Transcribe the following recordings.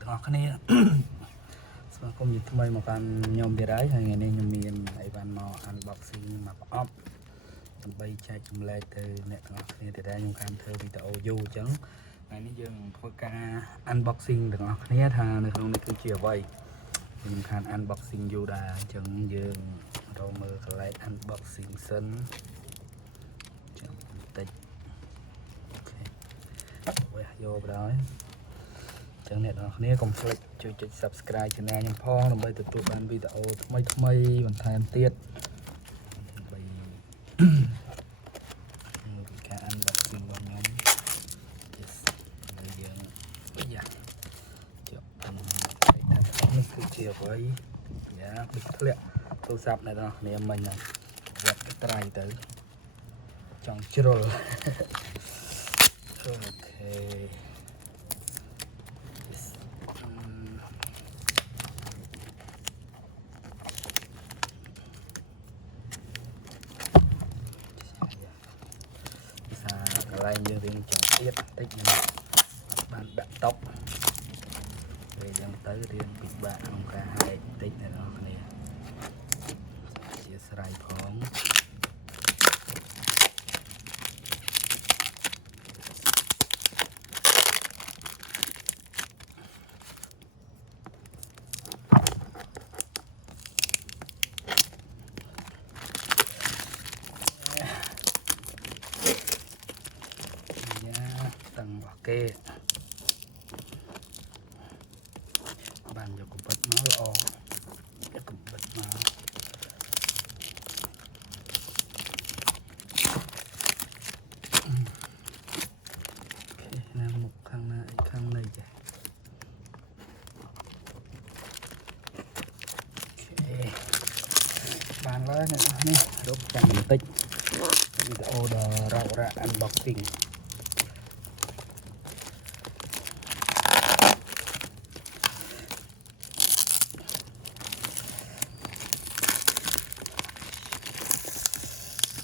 ទាំងអស់គ្នាស្វាគមន៍ថ្មីមកកាន់ខ្ញុំទៀតហើយថ្ងៃនេះខ្ញុំមានអីបានមក unboxing មកប្រអប់ដើម្បីចែកចម្លែកទៅអ្នកទាំងអស់គ្នាទៀតដែរខ្ញុំខានធ្វើវីដេអូយូរអញ្ចឹងថ្ងៃនេះយើងធ្វើការ unboxing ទាំងអស់គ្នាថានៅក្នុងនេះគឺជាអ្វីខ្ញុំខាន unboxing យូរដែរអញ្ចឹងយើងរកមើលកន្លែង unboxing សិនចាំបន្តិចអូខេវេះយកបណ្ដោយចឹងអ្នកនរគ្នាកុំភ្លេចជួយចុច Subscribe Channel ខ្ញុំផងដើម្បីទទួលបានវីដេអូថ្មីបន្ថែមទៀតដើម្បីការ unboxing របស់ខ្ញុំ yes ហើយយើងយ៉ាចុះនេះគឺជាអ្វីយ៉ាដូចធ្លាក់ទូរស័ព្ទអ្នកនរគ្នាមិញហ្នឹងវត្តកត្រៃទៅចង់ជ្រុលអូខេកន្លែងយើងរៀងចង់ទៀតតិចខ្ញុំបានដាក់តុកពេលយើងទៅរៀងពិបាកក្នុងការហែកតិចអ្នកនរគ្នាជាស្រ័យផងតឹងរបស់គេបានយកកំបិតមកល្អយកកំបិតមកណាមុខខាងណាអីខាងនេះចាបានហើយអ្នកនរនេះរកចាំបន្តិចវីដេអូដ៏រ៉ាក់រ៉ាក់ unboxing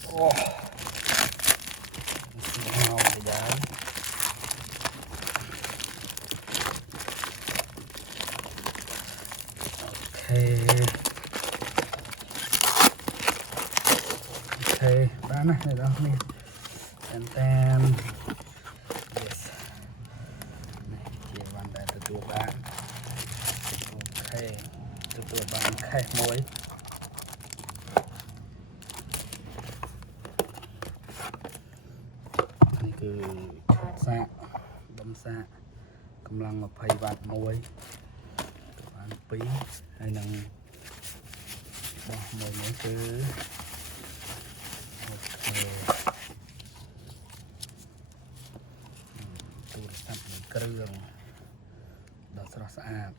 អូមកដែរអូខេបានណាអ្នកនរគ្នាតែន yes នេះជាវ៉ាន់ដែលទទួលបានអូខេទទួលបានខេសមួយនេះគឺសាកដុំសាកកម្លាំង20វ៉ាត់មួយបាន2ហើយនឹងបោះមួយនេះគឺអូខេទូរស័ព្ទនិងគ្រឿងដ៏ស្រស់ស្អាត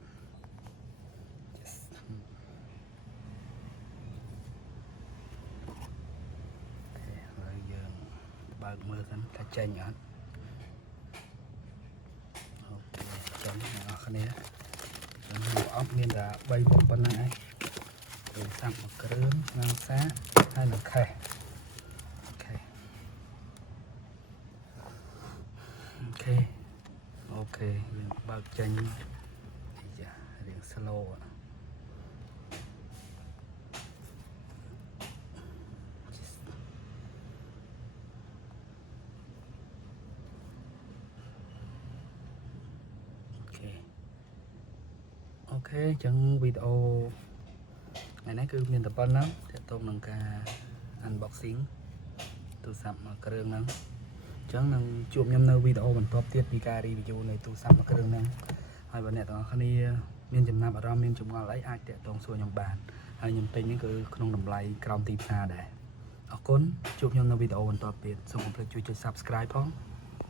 ហើយយើងបើកមើលសិនថាចេញអត់អូខេចេញអ្នកនរគ្នាក្នុងប្រអប់មានតែ3មុខប៉ុណ្ណឹងឯងទូរស័ព្ទមួយគ្រឿងនិងសាកហើយនឹងខេសអូខេយើងបើកចេញយ៉ារៀង slow អូខេអញ្ចឹងវីដេអូថ្ងៃនេះគឺមានតែប៉ុណ្ណឹងទាក់ទងនឹងការ unboxing ទូរស័ព្ទមួយគ្រឿងហ្នឹងអញ្ចឹងនឹងជួបខ្ញុំនៅវីដេអូបន្ទាប់ទៀតពីការ review នៃទូរស័ព្ទមួយគ្រឿងហ្នឹងហើយបើអ្នកទាំងអស់គ្នាមានចំណាប់អារម្មណ៍មានចម្ងល់អីអាចតាក់ទងសួរខ្ញុំបានហើយខ្ញុំទិញនេះគឺក្នុងតម្លៃក្រោមទីផ្សារដែរអរគុណជួបខ្ញុំនៅវីដេអូបន្ទាប់ទៀតសូមកុំភ្លេចជួយចុច Subscribe ផង